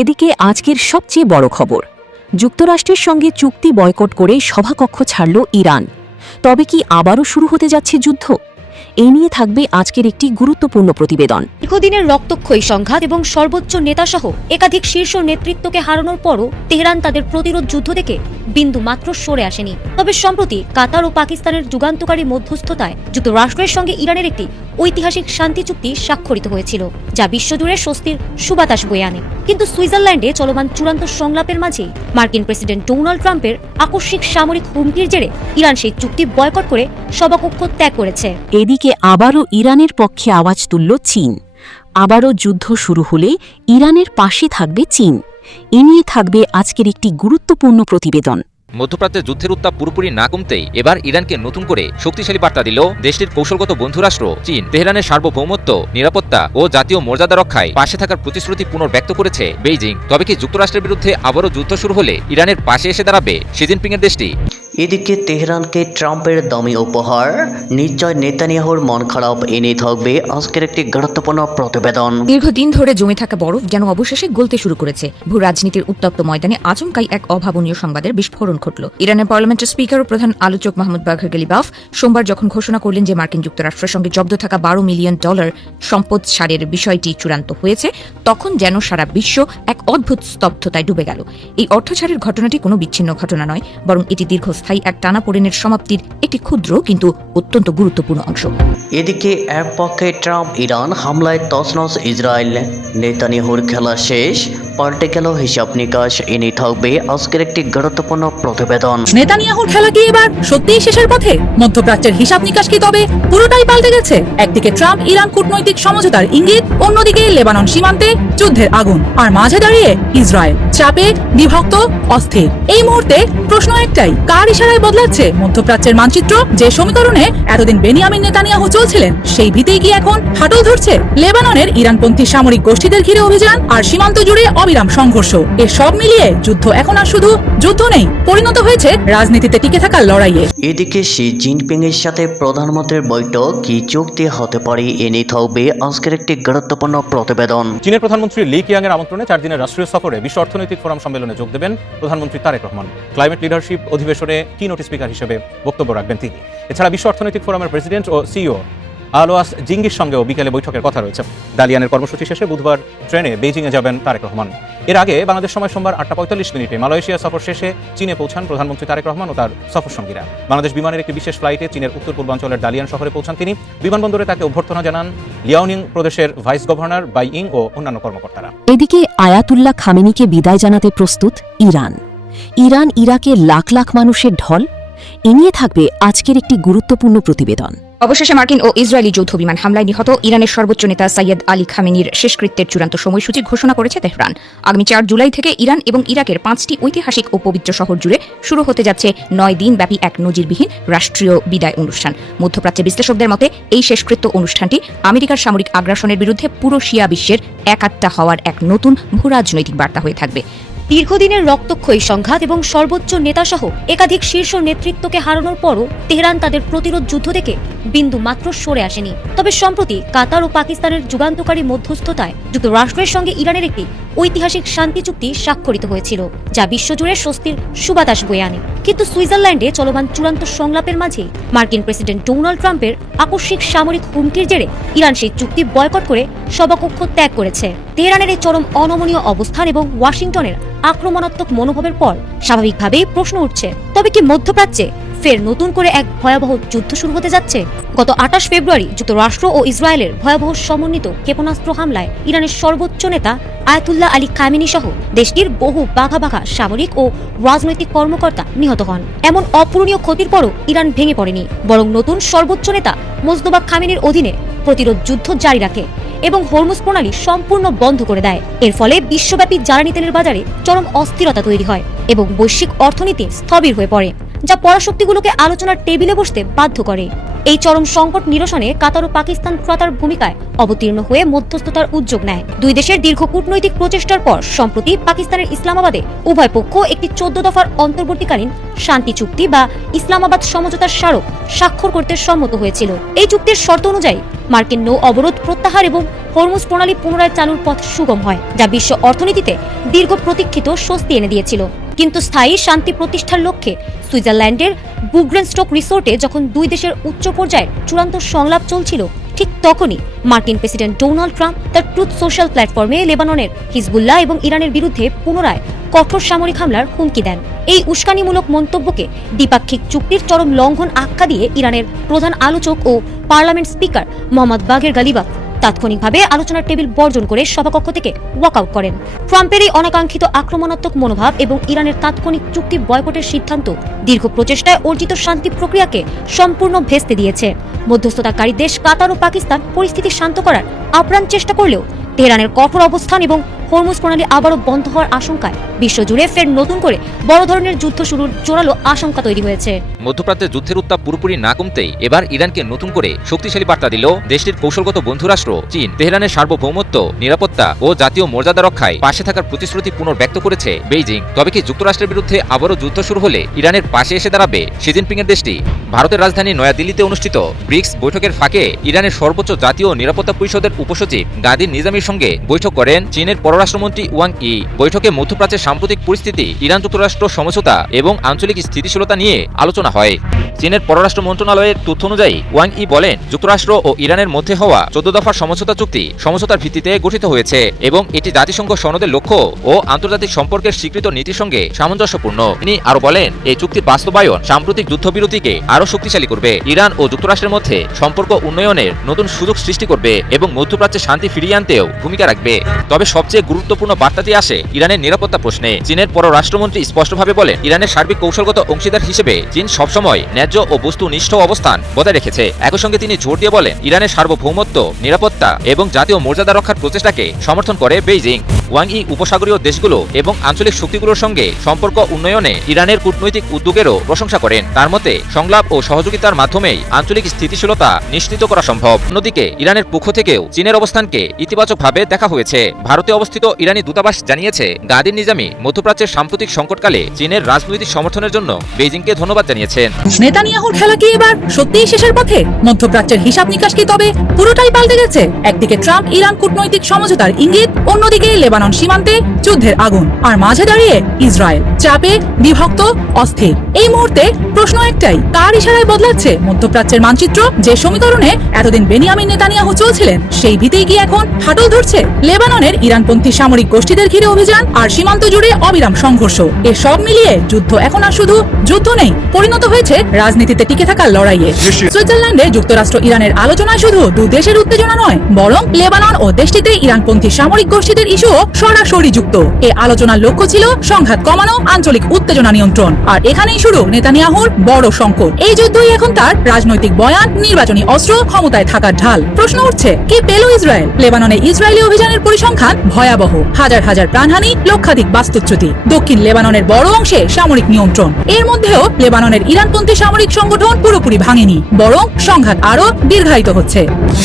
এদিকে আজকের সবচেয়ে বড় খবর, যুক্তরাষ্ট্রের সঙ্গে চুক্তি বয়কট করে সভাকক্ষ ছাড়ল ইরান। তবে কি আবারও শুরু হতে যাচ্ছে যুদ্ধ? এই নিয়ে থাকবে আজকের একটি গুরুত্বপূর্ণ প্রতিবেদন। দীর্ঘদিনের রক্তক্ষয়ী সংঘাত এবং সর্বোচ্চ নেতাসহ একাধিক শীর্ষ নেতৃত্বকে হারানোর পরও তেহরান তাদের প্রতিরোধ যুদ্ধ থেকে বিন্দু মাত্র সরে আসেনি। তবে সম্প্রতি কাতার ও পাকিস্তানের যুগান্তকারী মধ্যস্থতায় যুক্তরাষ্ট্রের সঙ্গে ইরানের একটি ঐতিহাসিক শান্তি চুক্তি স্বাক্ষরিত হয়েছিল, যা বিশ্বজুড়ে স্বস্তির সুবাতাস বয়ে আনে। কিন্তু সুইজারল্যান্ডে চলমান চূড়ান্ত সংলাপের মাঝেই মার্কিন প্রেসিডেন্ট ডোনাল্ড ট্রাম্পের আকস্মিক সামরিক হুমকির জেরে ইরান সেই চুক্তি বয়কট করে সভাকক্ষ ত্যাগ করেছে। এদিকে আবারও ইরানের পক্ষে আওয়াজ তুলল চীন। আবারও যুদ্ধ শুরু হলে ইরানের পাশে থাকবে চীন। এ নিয়ে থাকবে আজকের একটি গুরুত্বপূর্ণ প্রতিবেদন। মধ্যপ্রাচ্যের যুদ্ধের উত্তাপ পুরোপুরি না কমতেই এবার ইরানকে নতুন করে শক্তিশালী বার্তা দিল দেশটির কৌশলগত বন্ধুরাষ্ট্র চীন। তেহরানের সার্বভৌমত্ব, নিরাপত্তা ও জাতীয় মর্যাদা রক্ষায় পাশে থাকার প্রতিশ্রুতি পুনর্ব্যক্ত করেছে বেইজিং। তবে কি যুক্তরাষ্ট্রের বিরুদ্ধে আবারও যুদ্ধ শুরু হলে ইরানের পাশে এসে দাঁড়াবে শি জিনপিংয়ের দেশটি? এদিকে তেহরানকে ট্রাম্পের দামি উপহার, নিশ্চয় নেতানিয়াহুর মন খারাপ এনে থাকবে আজকের একটি গুরুত্বপূর্ণ প্রতিবেদন। দীর্ঘদিন ধরে জমে থাকা বরফ যেন অবশেষে গলতে শুরু করেছে। ভূ রাজনীতির উত্তপ্ত ময়দানে আচমকাই এক অভাবনীয় সংবাদের বিস্ফোরণ ঘটল। ইরানের পার্লামেন্টের স্পিকার ও প্রধান আলোচক মাহমুদ বাঘর গেলিবাফ সোমবার যখন ঘোষণা করলেন যে মার্কিন যুক্তরাষ্ট্রের সঙ্গে জব্দ থাকা $12 মিলিয়ন সম্পদ ছাড়ের বিষয়টি চূড়ান্ত হয়েছে, তখন যেন সারা বিশ্ব এক অদ্ভুত স্তব্ধতায় ডুবে গেল। এই অর্থ ছাড়ের ঘটনাটি কোনো বিচ্ছিন্ন ঘটনা নয়, বরং এটি দীর্ঘস্থায়ী এক টানাপোড়েনের সমাপ্তির একটি ক্ষুদ্র কিন্তু অত্যন্ত গুরুত্বপূর্ণ অংশ। এদিকে এক পক্ষে ট্রাম্প ইরান হামলায় তছনছ ইসরায়েল, নেতানিয়াহুর খেলা শেষ, পাল্টে গেল হিসাব নিকাশ এনে থাকবে আজকের একটি গুরুত্বপূর্ণ প্রতিবেদন। নেতানিয়াহুর খেলা কি এবার সত্যিই শেষের পথে? মধ্যপ্রাচ্যের হিসাব নিকাশ কি তবে পুরোটাই পাল্টে গেছে? একদিকে ট্রাম্প ইরান কূটনৈতিক সমঝোতার ইঙ্গিত, অন্যদিকে লেবানন সীমান্তে যুদ্ধের আগুন, আর মাঝে দাঁড়িয়ে ইসরায়েল চাপে বিভক্ত, অস্থির। এই মুহূর্তে প্রশ্ন একটাই, কার ইশারায় বদলাচ্ছে মধ্যপ্রাচ্যের মানচিত্র? যে সমীকরণে এতদিন বেনিয়ামিন নেতানিয়াহু চলছিলেন, সেই ভিতেই কি এখন ফাটল ধরছে? লেবাননের ইরানপন্থী সামরিক গোষ্ঠীদের ঘিরে অভিযান আর সীমান্ত জুড়ে অবিরাম সংঘর্ষ, এ সব মিলিয়ে যুদ্ধ এখন আর শুধু যুদ্ধ নেই, পরিণত হয়েছে রাজনীতিতে টিকে থাকার লড়াইয়ে। এদিকে শি জিনপিং এর সাথে প্রধানমন্ত্রীর বৈঠক, কি চুক্তি হতে পারে এনে থাকবে আজকের একটি গুরুত্বপূর্ণ প্রতিবেদন। চীনের প্রধানমন্ত্রী লি কিয়াংয়ের আমন্ত্রণে 4 দিনের রাষ্ট্রীয় সফরে বিশ্ব অর্থনৈতিক ফোরাম সম্মেলনে যোগ দেবেন প্রধানমন্ত্রী তারেক রহমান। ক্লাইমেট লিডারশিপ অধিবেশনে কিনোট স্পিকার হিসেবে বক্তব্য রাখবেন তিনি। এছাড়া বিশ্ব অর্থনৈতিক ফোরামের প্রেসিডেন্ট ও সিইও আলোয়াস জিঙ্গির সঙ্গেও বিকেলে বৈঠকের কথা রয়েছে। দালিয়ানের কর্মসূচি শেষে বুধবার ট্রেনে বেইজিংয়ে যাবেন তারেক রহমান। এর আগে বাংলাদেশ সময় সোমবার 8:45 মালয়েশিয়া সফর শেষে চীনে পৌঁছান প্রধানমন্ত্রী তারেক রহমান ও তার সফর সঙ্গীরা। বাংলাদেশ বিমানের একটি বিশেষ ফ্লাইটে চীনের উত্তর পূর্বাঞ্চলের দালিয়ান শহরে পৌঁছান তিনি। বিমানবন্দরে তাকে অভ্যর্থনা জানান লিয়াওনিং প্রদেশের ভাইস গভর্নর বাই ইং ও অন্যান্য কর্মকর্তারা। এদিকে আয়াতুল্লাহ খামেনিকে বিদায় জানাতে প্রস্তুত ইরান। ইরান ইরাকে লাখ লাখ মানুষের ঢল। এ নিয়ে থাকবে আজকের একটি গুরুত্বপূর্ণ প্রতিবেদন। অবশেষে মার্কিন ও ইসরায়েলি যৌথ বিমান হামলায় নিহত ইরানের সর্বোচ্চ নেতা সাইয়েদ আলী খামেনির শেষকৃত্যের চূড়ান্ত সময়সূচি ঘোষণা করেছে তেহরান। আগামী 4 জুলাই থেকে ইরান এবং ইরাকের 5টি ঐতিহাসিক ও পবিত্র শহর জুড়ে শুরু হতে যাচ্ছে 9 দিনব্যাপী এক নজিরবিহীন রাষ্ট্রীয় বিদায় অনুষ্ঠান। মধ্যপ্রাচ্যে বিশ্লেষকদের মতে এই শেষকৃত্য অনুষ্ঠানটি আমেরিকার সামরিক আগ্রাসনের বিরুদ্ধে পুরো শিয়া বিশ্বের একাত্তা হওয়ার এক নতুন ভূরাজনৈতিক বার্তা হয়ে থাকবে। দীর্ঘদিনের রক্তক্ষয়ী সংঘাত এবং সর্বোচ্চ নেতাসহ একাধিক শীর্ষ নেতৃত্বকে হারানোর পরও তেহরান তাদের প্রতিরোধ যুদ্ধ থেকে বিন্দু মাত্র সরে আসেনি। তবে সম্প্রতি কাতার ও পাকিস্তানের যুগান্তকারী মধ্যস্থতায় যুক্তরাষ্ট্রের সঙ্গে ইরানের একটি ঐতিহাসিক শান্তি চুক্তি স্বাক্ষরিত হয়েছিল, যা বিশ্বজুড়ে স্বস্তির সুবাতাস বয়ে আনে। কিন্তু সুইজারল্যান্ডে চলমান চূড়ান্ত সংলাপের মাঝেই মার্কিন প্রেসিডেন্ট ডোনাল্ড ট্রাম্পের আকস্মিক সামরিক হুমকির জেরে ইরান সেই চুক্তি বয়কট করে সভাকক্ষ ত্যাগ করেছে। তেহরানের এই চরম অনমনীয় অবস্থান এবং ওয়াশিংটনের আক্রমণাত্মক মনোভাবের পর স্বাভাবিকভাবেই প্রশ্ন উঠছে, তবে কি মধ্যপ্রাচ্যে ফের নতুন করে এক ভয়াবহ যুদ্ধ শুরু হতে যাচ্ছে? গত 28 ফেব্রুয়ারি যুক্তরাষ্ট্র ও ইসরায়েলের ভয়াবহ সমন্বিত ক্ষেপণাস্ত্র হামলায় ইরানের সর্বোচ্চ নেতা আয়াতুল্লাহ আলী খামেনি সহ দেশটির বহু বাঘা বাঘা সামরিক ও রাজনৈতিক কর্মকর্তা নিহত হন। এমন অপূরণীয় ক্ষতির পরও ইরান ভেঙে পড়েনি, বরং নতুন সর্বোচ্চ নেতা মোজতবা খামেনির অধীনে প্রতিরোধ যুদ্ধ জারি রাখে এবং হরমুজ প্রণালী সম্পূর্ণ বন্ধ করে দেয়। এর ফলে বিশ্বব্যাপী জ্বালানি তেলের বাজারে চরম অস্থিরতা তৈরি হয় এবং বৈশ্বিক অর্থনীতি স্থবির হয়ে পড়ে, যা পরাশক্তিগুলোকে আলোচনার টেবিলে বসতে বাধ্য করে। এই চরম সংকট নিরসনে কাতার ও পাকিস্তান ত্রাতার ভূমিকায় অবতীর্ণ হয়ে মধ্যস্থতার উদ্যোগ নেয়। দুই দেশের দীর্ঘ কূটনৈতিক প্রচেষ্টার পর সম্প্রতি পাকিস্তানের ইসলামাবাদে উভয় পক্ষ একটি 14 দফার অন্তর্বর্তীকালীন শান্তি চুক্তি বা ইসলামাবাদ সমঝোতার স্মারক স্বাক্ষর করতে সম্মত হয়েছিল। এই চুক্তির শর্ত অনুযায়ী মার্কিন নৌ অবরোধ প্রত্যাহার এবং হরমুজ প্রণালী পুনরায় চালুর পথ সুগম হয়, যা বিশ্ব অর্থনীতিতে দীর্ঘ প্রতীক্ষিত স্বস্তি এনে দিয়েছিল। কিন্তু স্থায়ী শান্তি প্রতিষ্ঠার লক্ষ্যে সুইজারল্যান্ডের বুগ্রেনস্টক রিসোর্টে যখন দুই দেশের উচ্চ পর্যায়ের চূড়ান্ত সংলাপ চলছিল, ঠিক তখনই মার্কিন প্রেসিডেন্ট ডোনাল্ড ট্রাম্প তার ট্রুথ সোশ্যাল প্ল্যাটফর্মে লেবাননের হিজবুল্লাহ এবং ইরানের বিরুদ্ধে পুনরায় কঠোর সামরিক হামলার হুমকি দেন। এই উস্কানিমূলক মন্তব্যকে দ্বিপাক্ষিক চুক্তির চরম লঙ্ঘন আখ্যা দিয়ে ইরানের প্রধান আলোচক ও পার্লামেন্ট স্পিকার মোহাম্মদ বাঘের গালিবাফ তাৎক্ষণিকভাবে আলোচনার টেবিল বর্জন করে সভাকক্ষ থেকে ওয়াকআউট করেন। ট্রাম্পের এই অনাকাঙ্ক্ষিত আক্রমণাত্মক মনোভাব এবং ইরানের তাৎক্ষণিক চুক্তি বয়কটের সিদ্ধান্ত দীর্ঘ প্রচেষ্টায় অর্জিত শান্তি প্রক্রিয়াকে সম্পূর্ণ ভেস্তে দিয়েছে। মধ্যস্থতাকারী দেশ কাতার ও পাকিস্তান পরিস্থিতি শান্ত করার আপ্রাণ চেষ্টা করলেও তেহরানের কঠোর অবস্থান এবং হরমুজ প্রণালী আবারও বন্ধ হওয়ার আশঙ্কায় বিশ্বজুড়ে ফের নতুন করে বড় ধরনের যুদ্ধ শুরুর জোরালো আশঙ্কা তৈরি হয়েছে। মধ্যপ্রাচ্যে যুদ্ধের উত্তাপ পুরোপুরি না কমতেই এবার ইরানকে নতুন করে শক্তিশালী বার্তা দিল দেশটির কৌশলগত বন্ধুরাষ্ট্র চীন। তেহরানের সার্বভৌমত্ব, নিরাপত্তা ও জাতীয় মর্যাদা রক্ষায় পাশে থাকার প্রতিশ্রুতি পুনর্ব্যক্ত করেছে বেইজিং। তবে কি যুক্তরাষ্ট্রের বিরুদ্ধে আবারও যুদ্ধ শুরু হলে ইরানের পাশে এসে দাঁড়াবে শি জিনপিং এর দেশটি? ভারতের রাজধানী নয়াদিল্লিতে অনুষ্ঠিত ব্রিক্স বৈঠকের ফাঁকে ইরানের সর্বোচ্চ জাতীয় নিরাপত্তা পরিষদের উপসচিব গাদির নিজামীর সঙ্গে বৈঠক করেন চীনের পররাষ্ট্রমন্ত্রী ওয়াং ই। বৈঠকে মধ্যপ্রাচ্যের সাম্প্রতিক পরিস্থিতি, ইরান যুক্তরাষ্ট্র সমঝোতা এবং আঞ্চলিক স্থিতিশীলতা নিয়ে আলোচনা হয়। চীনের পররাষ্ট্র মন্ত্রণালয়ের তথ্য অনুযায়ী ওয়াং ই বলেন, যুক্তরাষ্ট্র ও ইরানের মধ্যে হওয়া 14 দফার সমঝোতা চুক্তি সমঝোতার ভিত্তিতে গঠিত হয়েছে এবং এটি জাতিসংঘ সনদের লক্ষ্য ও আন্তর্জাতিক সম্পর্কের স্বীকৃত নীতির সঙ্গে সামঞ্জস্যপূর্ণ। তিনি আরো বলেন, এই চুক্তির বাস্তবায়ন সাম্প্রতিক যুদ্ধবিরতিকে আরো শক্তিশালী করবে, ইরান ও যুক্তরাষ্ট্রের মধ্যে সম্পর্ক উন্নয়নের নতুন সুযোগ সৃষ্টি করবে এবং মধ্যপ্রাচ্যে শান্তি ফিরিয়ে আনতেও ভূমিকা রাখবে। তবে সবচেয়ে গুরুত্বপূর্ণ বার্তাটি আসে ইরানের নিরাপত্তা প্রশ্নে। চীনের পররাষ্ট্রমন্ত্রী স্পষ্টভাবে বলেন, ইরানের সার্বিক কৌশলগত অংশীদার হিসেবে চীন সবসময় ন্যায্য ও বস্তুনিষ্ঠ অবস্থান বজায় রেখেছে। একই সঙ্গে তিনি জোর দিয়ে বলেন, ইরানের সার্বভৌমত্ব, নিরাপত্তা এবং জাতীয় মর্যাদা রক্ষার প্রচেষ্টাকে সমর্থন করে বেইজিং। ওয়াং ই উপসাগরীয় দেশগুলো এবং আঞ্চলিক শক্তিগুলোর সঙ্গে সম্পর্ক উন্নয়নে ইরানের কূটনৈতিক উদ্যোগেরও প্রশংসা করেন। তার মতে, সংলাপ ও সহযোগিতার মাধ্যমেই আঞ্চলিক স্থিতিশীলতা নিশ্চিত করা সম্ভব। অন্যদিকে ইরানের পক্ষ থেকেও চীনের অবস্থানকে ইতিবাচকভাবে দেখা হয়েছে। ভারতে অবস্থিত ইরানি দূতাবাস জানিয়েছে, গাদির নিজামী মধ্যপ্রাচ্যের সাম্প্রতিক সংকটকালে চীনের রাজনৈতিক সমর্থনের জন্য বেইজিংকে ধন্যবাদ জানিয়েছেন। নেতানিয়াহুর খেলা কি এবার সত্যিই শেষের পথে? মধ্যপ্রাচ্যের হিসাব নিকাশ কি তবে পুরোটাই পাল্টে গেছে? একদিকে ট্রাম্প ইরান কূটনৈতিক সমঝোতার ইঙ্গিত, অন্যদিকে লেবানন সীমান্তে যুদ্ধের আগুন, আর মাঝে দাঁড়িয়ে ইসরায়েল চাপে, বিভক্ত, অস্থির। এই মুহূর্তে প্রশ্ন একটাই, কার ইশারায় বদলাচ্ছে মধ্যপ্রাচ্যের মানচিত্র? যে সমীকরণে এতদিন বেনিয়ামিন নেতানিয়াহু চলছিলেন, সেই ভিতেই কি এখন ফাটল ধরছে? লেবাননের ইরানপন্থী সামরিক গোষ্ঠীদের ঘিরে অভিযান আর সীমান্ত জুড়ে অবিরাম সংঘর্ষ, এ সব মিলিয়ে যুদ্ধ এখন আর শুধু যুদ্ধ নেই, পরিণত হয়েছে রাজনীতিতে টিকে থাকার লড়াইয়ে। সুইজারল্যান্ডে যুক্তরাষ্ট্র ইরানের আলোচনায় শুধু দু দেশের উত্তেজনা নয়, বরং লেবানন ও দেশটিতে ইরানপন্থী সামরিক গোষ্ঠীদের ইস্যুও সরাসরি যুক্ত। এ আলোচনার লক্ষ্য ছিল সংঘাত কমানো, আঞ্চলিক উত্তেজনা নিয়ন্ত্রণ। আর এখানেই শুরু নেতানিয়াহুর বড় সংকট। এই যুদ্ধই এখন তার রাজনৈতিক বয়ান, নির্বাচনী অস্ত্র, ক্ষমতায় থাকার ঢাল। প্রশ্ন উঠছে, কি পেল ইসরায়েল? লেবাননে ইসরায়েলি অভিযানের পরিসংখ্যান ভয়াবহ, হাজার হাজার প্রাণহানি, লক্ষাধিক বাস্তুচ্যুতি। দক্ষিণ লেবাননের বড় অংশে সামরিক নিয়ন্ত্রণ। এর মধ্যেও লেবাননের ইরানপন্থী সামরিক সংগঠন পুরোপুরি ভাঙেনি, বরং সংঘাত আরো দীর্ঘায়িত হচ্ছে।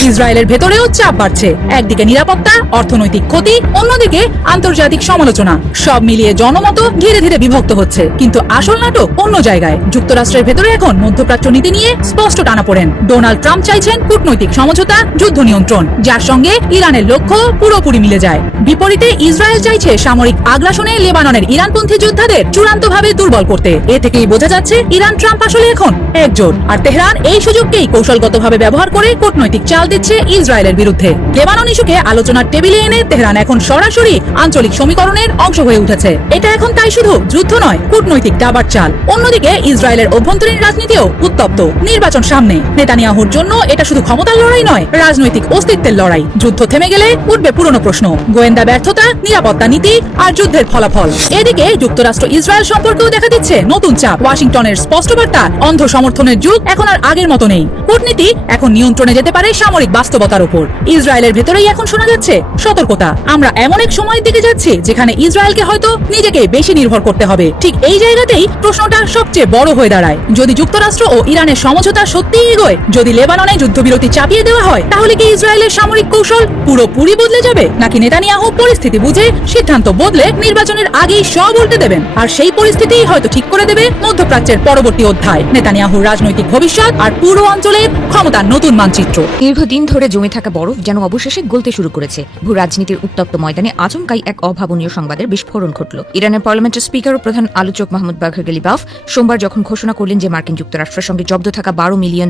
ইসরায়েলের ভেতরেও চাপ বাড়ছে, একদিকে নিরাপত্তা, অর্থনৈতিক ক্ষতি, অন্যদিকে আন্তর্জাতিক সমালোচনা। সব মিলিয়ে জনমত ধীরে ধীরে বিভক্ত হচ্ছে। কিন্তু আসল নাটক অন্য জায়গায়। যুক্তরাষ্ট্রের ভেতরে এখন মধ্যপ্রাচ্য নীতি নিয়ে স্পষ্ট টানাপোড়েন। ডোনাল্ড ট্রাম্প চাইছেন কূটনৈতিক সমঝোতা, যুদ্ধ নিয়ন্ত্রণ, যার সঙ্গে ইরানের লক্ষ্য পুরোপুরি মিলে যায়। বিপরীতে ইসরায়েল চাইছে সামরিক আগ্রাসনে লেবাননের ইরানপন্থী যোদ্ধাদের চূড়ান্তভাবে দুর্বল করতে। এ থেকেই বোঝা যাচ্ছে ইরান ট্রাম্প আসলে এখন একজোট, আর তেহরান এই সুযোগকেই কৌশলগতভাবে ব্যবহার করে কূটনৈতিক চাল দিচ্ছে ইসরায়েলের বিরুদ্ধে। লেবানন ইস্যুকে আলোচনার টেবিলে এনে তেহরান এখন সরাসরি আঞ্চলিক সমীকরণের অংশ হয়ে উঠেছে। এটা এখন তাই শুধু যুদ্ধ নয়, কূটনৈতিক দাবার চাল। অন্যদিকে ইসরায়েলের অভ্যন্তরীণ রাজনীতিও উত্তপ্ত। নির্বাচন সামনে, নেতানিয়াহুর জন্য এটা শুধু ক্ষমতার লড়াই নয়, রাজনৈতিক অস্তিত্বের লড়াই। যুদ্ধ থেমে গেলে উঠবে পুরনো প্রশ্ন, গোয়েন্দা ব্যর্থতা, নিরাপত্তা নীতি আর যুদ্ধের ফলাফল। এদিকে যুক্তরাষ্ট্র ইসরায়েল সম্পর্কেও দেখা দিচ্ছে নতুন চাপ। ওয়াশিংটনের স্পষ্ট বার্তা, অন্ধ সমর্থনের যুগ এখন আর আগের মতো নেই। কূটনীতি এখন নিয়ন্ত্রণে যেতে পারে সামরিক বাস্তবতার উপর। ইসরায়েলের ভেতরেই এখন শোনা যাচ্ছে সতর্কতা, আমরা এমন এক এক সময়ের দিকে যাচ্ছে যেখানে ইসরায়েলকে হয়তো নিজেকে বেশি নির্ভর করতে হবে। ঠিক এই জায়গাতেই প্রশ্নটা সবচেয়ে বড় হয়ে দাঁড়ায়, যদি যুক্তরাষ্ট্র ও ইরানের সমঝোতা সত্যিই এগোয়, যদি লেবাননে যুদ্ধবিরতি চাপিয়ে দেওয়া হয়, তাহলে কি ইসরায়েলের সামরিক কৌশল পুরোপুরি বদলে যাবে, নাকি নেতানিয়াহু পরিস্থিতি বুঝে সিদ্ধান্ত বদলে নির্বাচনের আগেই সব উল্টে দেবেন? আর সেই পরিস্থিতিই হয়তো ঠিক করে দেবে মধ্যপ্রাচ্যের পরবর্তী অধ্যায়, নেতানিয়াহুর রাজনৈতিক ভবিষ্যৎ আর পুরো অঞ্চলের ক্ষমতার নতুন মানচিত্র। দীর্ঘদিন ধরে জমে থাকা বরফ যেন অবশেষে গলতে শুরু করেছে। ভূ রাজনীতির উত্তপ্ত ময়দানে আচমকাই এক অভাবনীয় সংবাদের বিস্ফোরণ ঘটল। ইরানের পার্লামেন্টের স্পিকার ও প্রধান আলোচক মাহমুদ বাঘর গেলিবাফ সোমবার যখন ঘোষণা করলেন যে মার্কিন যুক্তরাষ্ট্রের সঙ্গে জব্দ থাকা $12 মিলিয়ন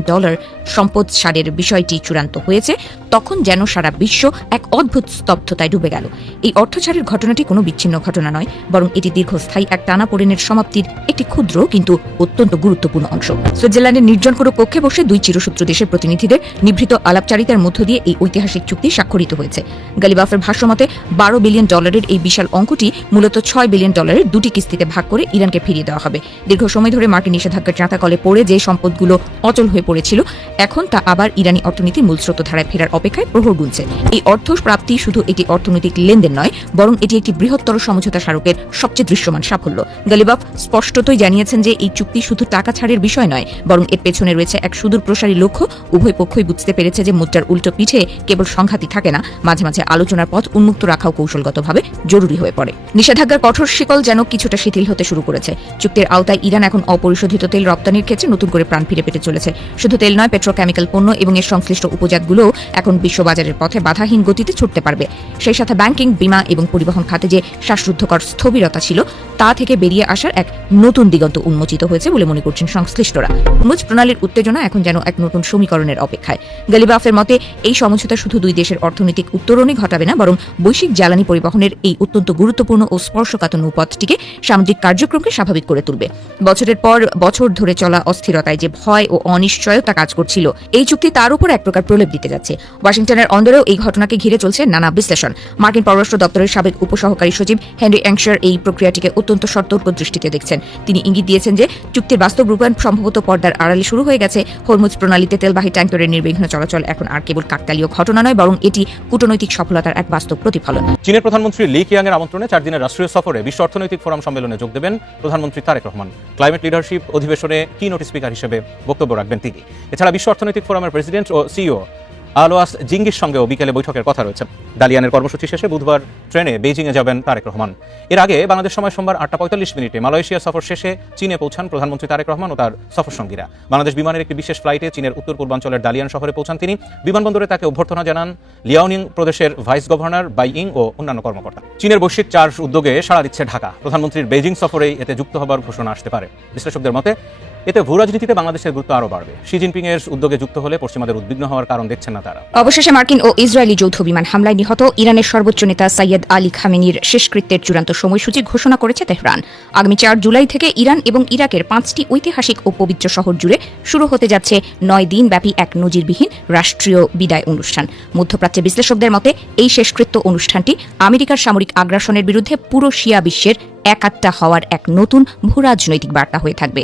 সম্পদ সারের বিষয়টি চূড়ান্ত হয়েছে, তখন যেন সারা বিশ্ব এক অদ্ভুত স্তব্ধতায় ডুবে গেল। এই অর্থ ছাড়ের ঘটনাটি কোনো বিচ্ছিন্ন ঘটনা নয়, বরং এটি দীর্ঘস্থায়ী এক টানাপোড়েনের সমাপ্তির একটি ক্ষুদ্র কিন্তু অত্যন্ত গুরুত্বপূর্ণ অংশ। সুইজারল্যান্ডের নির্জন কোনো কক্ষে বসে দুই চিরশত্রু দেশের প্রতিনিধিদের নিভৃত আলাপচারিতার মধ্য দিয়ে এই ঐতিহাসিক চুক্তি স্বাক্ষরিত হয়েছে। গালিবাফের ভাষ্যমতে $12 বিলিয়ন এই বিশাল অঙ্কটি মূলত $6 বিলিয়ন দুটি কিস্তিতে ভাগ করে ইরানকে ফিরিয়ে দেওয়া হবে। দীর্ঘ সময় ধরে মার্কিন নিষেধাজ্ঞার চাঁতাকলে পড়ে যে সম্পদগুলো অচল হয়ে পড়েছিল, এখন তা আবার ইরানি অর্থনীতির মূল স্রোতধারায় ফেরার অপেক্ষায় প্রহর গুনছে। এই অর্থ প্রাপ্তি শুধু একটি অর্থনৈতিক লেনদেন নয়, বরং এটি একটি বৃহত্তর সমঝোতা স্মারকের সবচেয়ে দৃশ্যমান সাফল্য। গালিবাফ স্পষ্টতই জানিয়েছেন যে এই চুক্তি শুধু টাকা ছাড়ের বিষয় নয়, বরং এর পেছনে রয়েছে এক সুদূর প্রসারী লক্ষ্য। উভয় পক্ষই বুঝতে পেরেছে যে মুদ্রার উল্টো পিঠে কেবল সংঘাতই থাকে না, মাঝে মাঝে আলোচনার পথ উন্মুক্ত রাখাও কৌশলগতভাবে জরুরি হয়ে পড়ে। নিষেধাজ্ঞার কঠোর শিকল যেন কিছুটা শিথিল হতে শুরু করেছে। চুক্তির আওতায় ইরান এখন অপরিশোধিত তেল রপ্তানির ক্ষেত্রে নতুন করে প্রাণ ফিরে পেতে চলেছে। শুধু তেল নয়, পেট্রোকেমিক্যাল পণ্য এবং এর সংশ্লিষ্ট উপজাতগুলোও এখন বিশ্ববাজারের পথে বাধাহীন গতিতে ছুটতে পারবে। সেই সাথে ব্যাংকিং, বীমা এবং পরিবহন খাতে যে শ্বাসরুদ্ধকর স্থবিরতা ছিল, তা থেকে বেরিয়ে আসার এক নতুন দিগন্ত উন্মোচিত হয়েছে বলে মনে করছেন সংশ্লিষ্টরা। হরমুজ প্রণালীর উত্তেজনা এখন যেন এক নতুন সমীকরণের অপেক্ষায়। গালিবাফের মতে এই সমঝোতা শুধু দুই দেশের অর্থনৈতিক উত্তরণই ঘটাবে না, বরং বৈশ্বিক জ্বালানি পরিবহনের এই অত্যন্ত গুরুত্বপূর্ণ ও স্পর্শকাতর নৌপথটিকে সামুদ্রিক কার্যক্রমকে স্বাভাবিক করে তুলবে। বছরের পর বছর ধরে চলা অস্থিরতায় যে ভয় ও অনিশ্চয়তা কাজ করছিল, এই চুক্তি তার উপর এক প্রকার প্রলেপ দিতে যাচ্ছে। ওয়াশিংটনের অন্দরেও এই ঘটনাকে ঘিরে চলছে নানা বিশ্লেষণ। মার্কিন পররাষ্ট্র দপ্তরের সাবেক উপসহকারী সচিব হেনরি অ্যাংশার এই প্রক্রিয়াটিকে অত্যন্ত সতর্ক দৃষ্টিতে দেখছেন। তিনি ইঙ্গিত দিয়েছেন যে চুক্তির বাস্তব রূপায়ণ সম্ভবত পর্দার আড়ালে শুরু হয়ে গেছে। হরমুজ প্রণালীতে তেলবাহী ট্যাঙ্কারের নির্বিঘ্ন চলাচল এখন আর কেবল কাকতালীয় ঘটনা নয়, বরং এটি কূটনৈতিক সফলতার এক বাস্তব প্রতিফলন। চীনের প্রধানমন্ত্রী লি কিয়াংয়ের আমন্ত্রণে 4 দিনের রাষ্ট্রীয় সফরে বিশ্ব অর্থনৈতিক ফোরাম সম্মেলনে যোগ দেবেন প্রধানমন্ত্রী তারেক রহমান। ক্লাইমেট লিডারশিপ অধিবেশনে কি-নোট স্পিকার হিসেবে বক্তব্য রাখবেন তিনি। এছাড়া বিশ্ব অর্থনৈতিক ফোরামের প্রেসিডেন্ট ও সিইও আলোয়াস জিঙ্গির সঙ্গেও বিকেলে বৈঠকের কথা রয়েছে। দালিয়ানের কর্মসূচি শেষে বুধবার ট্রেনে বেইজিংয়ে যাবেন তারেক রহমান। এর আগে বাংলাদেশ সময় সোমবার 8:45 মালয়েশিয়া সফর শেষে চীনে পৌঁছান প্রধানমন্ত্রী তারেক রহমান ও তার সফরসঙ্গীরা। বাংলাদেশ বিমানের একটি বিশেষ ফ্লাইটে চীনের উত্তর পূর্বাঞ্চলের দালিয়ান শহরে পৌঁছান তিনি। বিমানবন্দরে তাকে অভ্যর্থনা জানান লিয়াওনিং প্রদেশের ভাইস গভর্নর বাই ইং ও অন্যান্য কর্মকর্তা। চীনের বৈশ্বিক 4 উদ্যোগে সাড়া দিচ্ছে ঢাকা। প্রধানমন্ত্রীর বেইজিং সফরেই এতে যুক্ত হবার ঘোষণা আসতে পারে। বিশ্লেষকদের মতে এতে ভূ রাজনীতিতে বাংলাদেশের গুরুত্ব আরও বাড়বে। শি জিনপিং এর উদ্যোগে যুক্ত হলে পশ্চিমাদের উদ্বিগ্ন হওয়ার কারণ দেখছেন না তারা। অবশেষে মার্কিন ও ইসরায়েলি যৌথ বিমান হামলায় নিহত ইরানের সর্বোচ্চ নেতা সাইয়েদ আলী খামেনির শেষকৃত্যের চূড়ান্ত সময়সূচি ঘোষণা করেছে তেহরান। আগামী 4 জুলাই থেকে ইরান এবং ইরাকের 5টি ঐতিহাসিক ও পবিত্র শহর জুড়ে শুরু হতে যাচ্ছে 9 দিনব্যাপী এক নজিরবিহীন রাষ্ট্রীয় বিদায় অনুষ্ঠান। মধ্যপ্রাচ্যের বিশ্লেষকদের মতে এই শেষকৃত্য অনুষ্ঠানটি আমেরিকার সামরিক আগ্রাসনের বিরুদ্ধে পুরো শিয়া বিশ্বের একাত্তা হওয়ার এক নতুন ভূরাজনৈতিক বার্তা হয়ে থাকবে।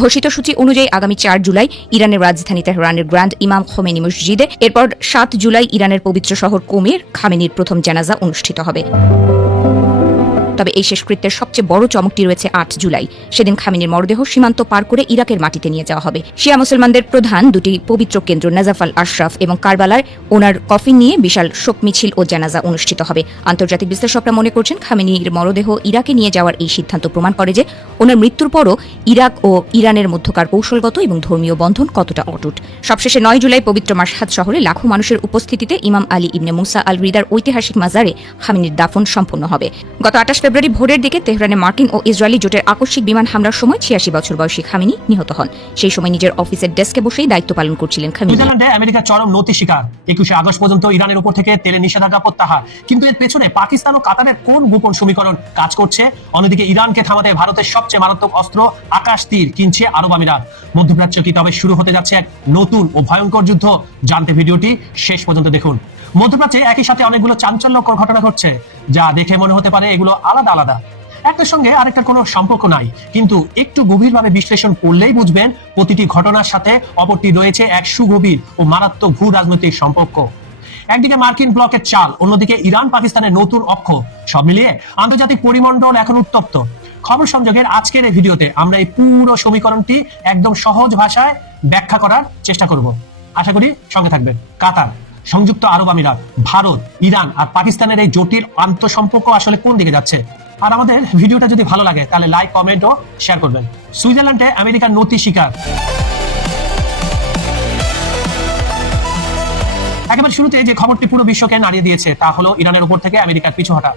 ঘোষিত সূচি অনুযায়ী আগামী 4 জুলাই ইরানের রাজধানী তেহরানের গ্র্যান্ড ইমাম খোমেনি মসজিদে, এরপর 7 জুলাই ইরানের পবিত্র শহর কোমের খামেনির প্রথম জানাজা অনুষ্ঠিত হবে। তবে এই শেষকৃত্যের সবচেয়ে বড় চমকটি রয়েছে 8 জুলাই। সেদিন খামেনির মরদেহ সীমান্ত পার করে ইরাকের মাটিতে নিয়ে যাওয়া হবে। শিয়া মুসলমানদের প্রধান দুটি পবিত্র কেন্দ্র নাজাফ আল আশরাফ এবং কারবালার ওনার কফিন নিয়ে বিশাল শোক মিছিল ও জানাজা অনুষ্ঠিত হবে। আন্তর্জাতিক বিশ্লেষকরা মনে করছেন খামেনির মরদেহ ইরাকে নিয়ে যাওয়ার এই সিদ্ধান্ত প্রমাণ করে যে ওনার মৃত্যুর পরও ইরাক ও ইরানের মধ্যকার কৌশলগত এবং ধর্মীয় বন্ধন কতটা অটুট। সবশেষে 9 জুলাই পবিত্র মাশহাদ শহরে লাখো মানুষের উপস্থিতিতে ইমাম আলী ইবনে মুসা আল রিদার ঐতিহাসিক মাজারে খামেনির দাফন সম্পন্ন হবে। গত 28 ফেব্রুয়ারি ভোরের দিকে তেহরানে মার্কিন ও ইসরায়েলি জোটের আকস্মিক বিমান হামলার সময় 86 বছর বয়সী খামেনি নিহত হন। সেই সময় নিজের অফিসের ডেস্কে বসেই দায়িত্ব পালন করছিলেন খামেনি। সুইজারল্যান্ডে আমেরিকার চরম নতি শিকার। 21 আগস্ট পর্যন্ত ইরানের উপর থেকে তেলের নিষেধাজ্ঞা প্রত্যাহার। কিন্তু এর পেছনে পাকিস্তান ও কাতারের কোন গোপন সমীকরণ কাজ করছে? অন্যদিকে ইরানকে থামাতে ভারতের সবচেয়ে মারাত্মক অস্ত্র আকাশ তীর কিনছে আরব আমিরাত। মধ্যপ্রাচ্য কি তবে শুরু হতে যাচ্ছে এক নতুন ও ভয়ঙ্কর যুদ্ধ? জানতে ভিডিওটি শেষ পর্যন্ত দেখুন। মধ্যপ্রাচ্যে একই সাথে অনেকগুলো চাঞ্চল্যকর ঘটনা ঘটছে, যা দেখে মনে হতে পারে এগুলো আলাদা আলাদা, একটার সঙ্গে আরেকটার কোনো সম্পর্ক নাই। কিন্তু একটু গভীরভাবে বিশ্লেষণ করলেই বুঝবেন প্রতিটি ঘটনার সাথে অপরটি রয়েছে এক সুগভীর ও মারাত্মক ভূ রাজনৈতিক সম্পর্ক। একদিকে মার্কিন ব্লকের চাল, অন্যদিকে ইরান পাকিস্তানের নতুন অক্ষ, সব মিলিয়ে আন্তর্জাতিক পরিমণ্ডল এখন উত্তপ্ত। খবর সংযোগের আজকের এই ভিডিওতে আমরা এই পুরো সমীকরণটি একদম সহজ ভাষায় ব্যাখ্যা করার চেষ্টা করব। আশা করি সঙ্গে থাকবেন। কাতার, সংযুক্ত আরব আমিরাত, ভারত, ইরান আর পাকিস্তানের এই জটিল আন্তঃসম্পর্ক আসলে কোন দিকে যাচ্ছে? আর আমাদের ভিডিওটা যদি ভালো লাগে তাহলে লাইক, কমেন্ট ও শেয়ার করবেন। সুইজারল্যান্ডে আমেরিকার নতি শিকার। একেবারে শুরুতে যে খবরটি পুরো বিশ্বকে নাড়িয়ে দিয়েছে তা হলো ইরানের উপর থেকে আমেরিকার পিছু হটা।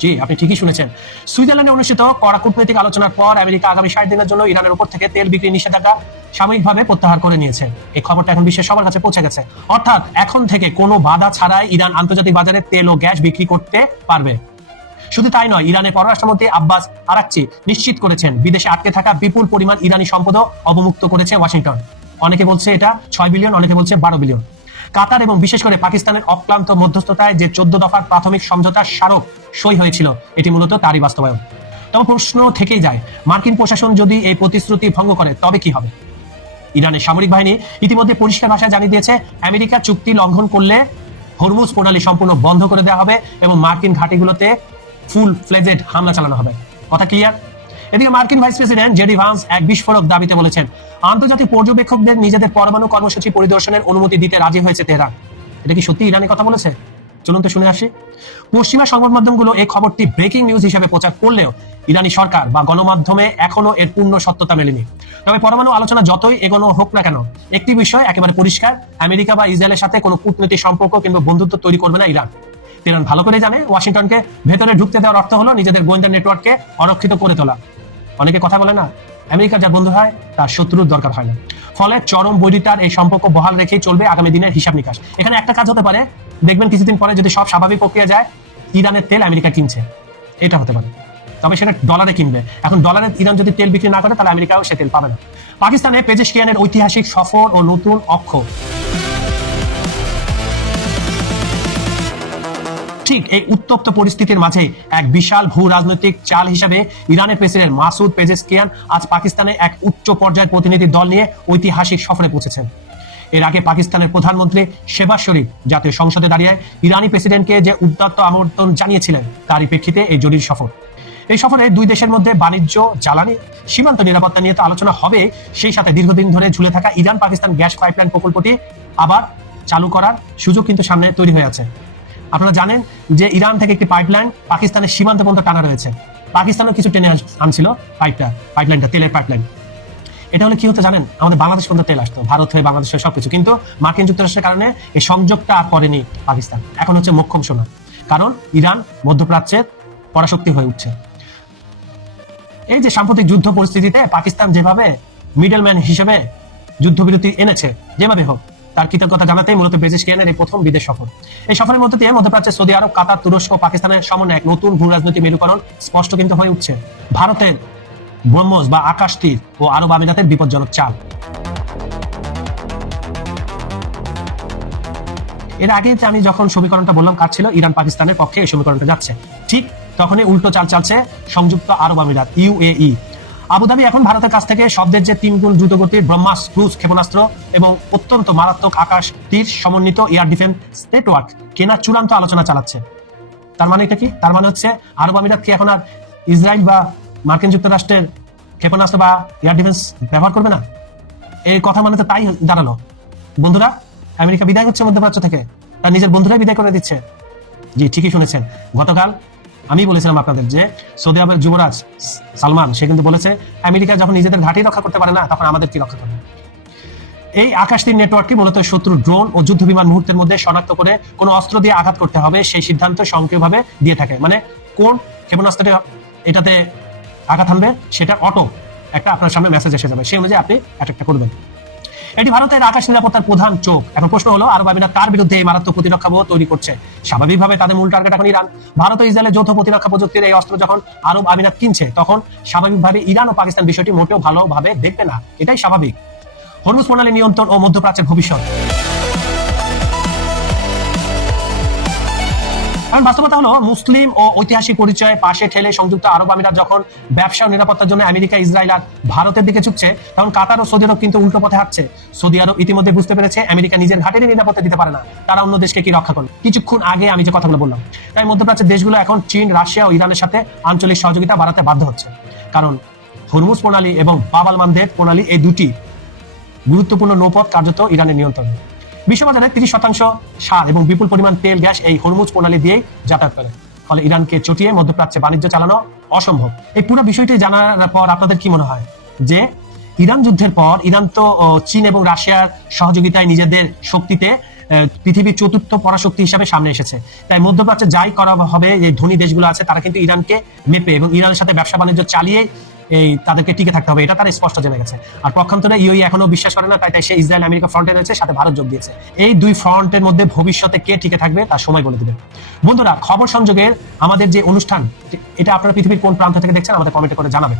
জি, আপনি ঠিকই শুনেছেন। সুইজারল্যান্ডে অনুষ্ঠিত কড়া কূটনৈতিক আলোচনার পর আমেরিকা আগামী 60 দিনের জন্য ইরানের উপর থেকে তেল বিক্রি নিষেধাজ্ঞা সাময়িকভাবে প্রত্যাহার করে নিয়েছে। এই খবরটা এখন বিশ্বের সবার কাছে পৌঁছে গেছে। অর্থাৎ এখন থেকে কোনো বাধা ছাড়াই ইরান আন্তর্জাতিক বাজারে তেল ও গ্যাস বিক্রি করতে পারবে। শুধু তাই নয়, ইরানের পররাষ্ট্রমন্ত্রী আব্বাস আরাকচি নিশ্চিত করেছেন বিদেশে আটকে থাকা বিপুল পরিমাণ ইরানি সম্পদও অবমুক্ত করেছে ওয়াশিংটন। অনেকে বলছে এটা 6 বিলিয়ন, অনেকে বলছে 12 বিলিয়ন। কাতার এবং বিশেষ করে পাকিস্তানের অক্লান্ত মধ্যস্থতায় যে 14 দফার প্রাথমিক সমঝোতার স্মারক সই হয়েছিল, এটি মূলত তারই বাস্তবায়ন। তবে প্রশ্ন থেকেই যায়, মার্কিন প্রশাসন যদি এই প্রতিশ্রুতি ভঙ্গ করে তবে কি হবে? ইরানের সামরিক বাহিনী ইতিমধ্যে পরিষ্কার ভাষায় জানিয়ে দিয়েছে, আমেরিকা চুক্তি লঙ্ঘন করলে হরমুজ প্রণালী সম্পূর্ণ বন্ধ করে দেওয়া হবে এবং মার্কিন ঘাঁটিগুলোতে ফুল ফ্লেজেড হামলা চালানো হবে। কথা ক্লিয়ার? এদিকে মার্কিন ভাইস প্রেসিডেন্ট জেডি ভান্স এক বিস্ফোরক দাবিতে বলেছেন, আন্তর্জাতিক পর্যবেক্ষকদের নিজেদের পরমাণু কর্মসূচি পরিদর্শনের অনুমতি দিতে রাজি হয়েছে তেহরান। এটা কি সত্যি ইরানি কথা বলেছে? চলুন তো শুনে আসি। পশ্চিমা সংবাদ মাধ্যমগুলো এই খবরটি ব্রেকিং নিউজ হিসেবে প্রচার করলেও ইরানি সরকার বা গণমাধ্যমে এখনো এর পূর্ণ সত্যতা মেলেনি। তবে পরমাণু আলোচনা যতই এগোনো হোক না কেন, একটি বিষয় একেবারে পরিষ্কার, আমেরিকা বা ইসরায়েলের সাথে কোনো কূটনৈতিক সম্পর্ক কিংবা বন্ধুত্ব তৈরি করবে না ইরান। ইরান ভালো করে জানে, ওয়াশিংটনকে ভেতরে ঢুকতে দেওয়ার অর্থ হলো নিজেদের গোয়েন্দা নেটওয়ার্ককে অরক্ষিত করে তোলা। অনেকে কথা বলে না, আমেরিকা যার বন্ধু হয় তার শত্রুর দরকার হয় না। ফলে চরম বৈরিতার এই সম্পর্ক বহাল রেখেই চলবে আগামী দিনের হিসাব নিকাশ। এখানে একটা কাজ হতে পারে, দেখবেন কিছুদিন পরে যদি সব স্বাভাবিক প্রক্রিয়া যায়, ইরানের তেল আমেরিকা কিনছে, এটা হতে পারে। তবে সেটা ডলারে কিনবে। এখন ডলারে ইরান যদি তেল বিক্রি না করে তাহলে আমেরিকাও সে তেল পাবে না। পাকিস্তানে পেজেশকিয়ানের ঐতিহাসিক সফর ও নতুন অক্ষ। ঠিক এই উত্তপ্ত পরিস্থিতির মাঝে এক বিশাল ভূ রাজনৈতিক চাল হিসেবে ইরানের প্রেসিডেন্ট মাসুদ পেজেশকিয়ান আজ পাকিস্তানে এক উচ্চ পর্যায়ের প্রতিনিধি দল নিয়ে ঐতিহাসিক সফরে পৌঁছেছেন। এর আগে পাকিস্তানের প্রধানমন্ত্রী শেহবাজ শরীফ জাতীয় সংসদে দাঁড়িয়ে ইরানি প্রেসিডেন্টকে যে উদ্যত্ত আমন্ত্রণ জানিয়েছিলেন তারই প্রেক্ষিতে এই জরুরি সফর। এই সফরে দুই দেশের মধ্যে বাণিজ্য, জ্বালানি, সীমান্ত নিরাপত্তা নিয়ে তো আলোচনা হবে, সেই সাথে দীর্ঘদিন ধরে ঝুলে থাকা ইরান পাকিস্তান গ্যাস পাইপলাইন প্রকল্পটি আবার চালু করার সুযোগ কিন্তু সামনে তৈরি হয়ে আছে। আপনারা জানেন যে ইরান থেকে একটি পাইপলাইন পাকিস্তানের সীমান্ত পর্যন্ত টানা রয়েছে। পাকিস্তানও কিছু টেনে আনছিল পাইপলাইনটা, তেলের পাইপলাইন। এটা হলে কি হতো জানেন? আমাদের বাংলাদেশ পর্যন্ত তেল আসতো, ভারত হয়ে বাংলাদেশ হয়ে সবকিছু। কিন্তু মার্কিন যুক্তরাষ্ট্রের কারণে এই সংযোগটা আর করেনি পাকিস্তান। এখন হচ্ছে মোক্ষম সোনা, কারণ ইরান মধ্যপ্রাচ্যের পরাশক্তি হয়ে উঠছে। এই যে সাম্প্রতিক যুদ্ধ পরিস্থিতিতে পাকিস্তান যেভাবে মিডলম্যান হিসেবে যুদ্ধবিরতি এনেছে, যেভাবে হোক, তার কৃতজ্ঞতা জানাতেই মূলত পেজেশকিয়ানের এই প্রথম বিদেশ সফর। এই সফরের মধ্যে দিয়ে মধ্যপ্রাচ্যের সৌদি আরব, কাতার, তুরস্ক, পাকিস্তানের সমন্বয়ে এক নতুন ভূ রাজনৈতিক মেরুকরণ স্পষ্ট কিন্তু হয়ে উঠছে। ভারতের ব্রহ্মস বা আকাশ তীর ও আরব আমিরাতের বিপজ্জনক চাল। এর আগে আমি যখন সমীকরণটা বললাম কাজ ছিল, ইরান পাকিস্তানের পক্ষে এই সমীকরণটা যাচ্ছে, ঠিক তখনই উল্টো চাল চালছে সংযুক্ত আরব আমিরাত, ইউএই। আবুধাবি এখন ভারতের কাছ থেকে শব্দের যে 3 গুণ দ্রুতগতির ব্রহ্মাস ক্রুজ ক্ষেপণাস্ত্র এবং অত্যন্ত মারাত্মক আকাশ তীর সমন্বিত এয়ার ডিফেন্স নেটওয়ার্ক কেনার চূড়ান্ত আলোচনা চালাচ্ছে। তার মানে এটা কি? তার মানে হচ্ছে আরব আমিরাত কি এখন আর ইসরায়েল বা মার্কিন যুক্তরাষ্ট্রের ক্ষেপণাস্ত্র বা এয়ার ডিফেন্স ব্যবহার করবে না? এই কথা মানে তো তাই দাঁড়ালো। বন্ধুরা, আমেরিকা বিদায় হচ্ছে মধ্যপ্রাচ্য থেকে, তার নিজের বন্ধুরাই বিদায় করে দিচ্ছে। জি, ঠিকই শুনেছেন। গতকাল আমি বলেছিলাম আপনাদের যে সৌদি আরবের যুবরাজ সালমান, সে কিন্তু বলেছে আমেরিকা যখন নিজেদের ঘাঁটি রক্ষা করতে পারে না, তখন আমাদের কি রক্ষা করবে? এই আকাশ তীর নেটওয়ার্কটি মূলত শত্রু ড্রোন ও যুদ্ধ বিমান মুহূর্তের মধ্যে শনাক্ত করে কোন অস্ত্র দিয়ে আঘাত করতে হবে সেই সিদ্ধান্ত স্বয়ংক্রিয়ভাবে দিয়ে থাকে। মানে কোন ক্ষেপণাস্ত্রটি এটাতে আঘাত হানবে সেটা অটো একটা আপনার সামনে মেসেজ এসে যাবে, সেই অনুযায়ী আপনি অ্যাটাকটা করবেন। এটি ভারতের আকাশ নিরাপত্তার প্রধান চোখ। এখন প্রশ্ন হলো, আরব আমিরাত কার বিরুদ্ধে এই মারাত্মক প্রতিরক্ষা ব্যবস্থা তৈরি করছে? স্বাভাবিকভাবে তাদের মূল টার্গেট এখন ইরান। ভারত ও ইসরায়েলের যৌথ প্রতিরক্ষা প্রযুক্তির এই অস্ত্র যখন আরব আমিরাত কিনছে, তখন স্বাভাবিকভাবে ইরান ও পাকিস্তান বিষয়টি মোটেও ভালোভাবে দেখবে না, এটাই স্বাভাবিক। হরমুজ প্রণালী নিয়ন্ত্রণ ও মধ্যপ্রাচ্যের ভবিষ্যৎ। কারণ বাস্তবতা হলো মুসলিম ও ঐতিহাসিক পরিচয় পাশে ঠেলে সংযুক্ত আরব আমিরাত যখন ব্যবসা ও নিরাপত্তার জন্য আমেরিকা, ইসরায়েল আর ভারতের দিকে ঝুঁকছে, তখন কাতার ও সৌদি আরব কিন্তু উল্টো পথে হাঁটছে। সৌদি আরব ইতিমধ্যে বুঝতে পেরেছে আমেরিকা নিজের ঘাটেরই নিরাপত্তা দিতে পারে না, তারা অন্য দেশকে কি রক্ষা করবে। কিছুক্ষণ আগে আমি যে কথাগুলো বললাম, তাই মধ্যপ্রাচ্যের দেশগুলো এখন চীন, রাশিয়া ও ইরানের সাথে আঞ্চলিক সহযোগিতা বাড়াতে বাধ্য হচ্ছে। কারণ হরমুজ প্রণালী এবং বাব আল মানদেব প্রণালী, এই দুটি গুরুত্বপূর্ণ নৌপথ কার্যত ইরানের নিয়ন্ত্রণে। বিশ্ববাজারে 30% সার এবং বিপুল পরিমাণ তেল, গ্যাস এই হরমুজ প্রণালী দিয়েই যাতায়াত করে। ফলে ইরানকে চটিয়ে মধ্যপ্রাচ্যে বাণিজ্য চালানো অসম্ভব। এই পুরো বিষয়টি জানার পর আপনাদের কি মনে হয় যে ইরান যুদ্ধের পর ইরান তো চীন এবং রাশিয়ার সহযোগিতায় নিজেদের শক্তিতে পৃথিবীর চতুর্থ পরাশক্তি হিসাবে সামনে এসেছে। তাই মধ্যপ্রাচ্যে যাই করা হবে, এই ধনী দেশগুলো আছে তারা কিন্তু ইরানকে মেপে এবং ইরানের সাথে ব্যবসা বাণিজ্য চালিয়ে এই তাদেরকে টিকে থাকতে হবে, এটা তারা স্পষ্ট জেনে গেছে। আর পক্ষান্তরে ইউএই এখনো বিশ্বাস করে না, তাই সে ইসরায়েল আমেরিকা ফ্রন্টে রয়েছে, সাথে ভারত যোগ দিয়েছে। এই দুই ফ্রন্টের মধ্যে ভবিষ্যতে কে টিকে থাকবে তার সময় বলে দিবে। বন্ধুরা, খবর সংযোগের আমাদের যে অনুষ্ঠান, এটা আপনারা পৃথিবীর কোন প্রান্ত থেকে দেখছেন আমাদের কমেন্টে করে জানাবেন।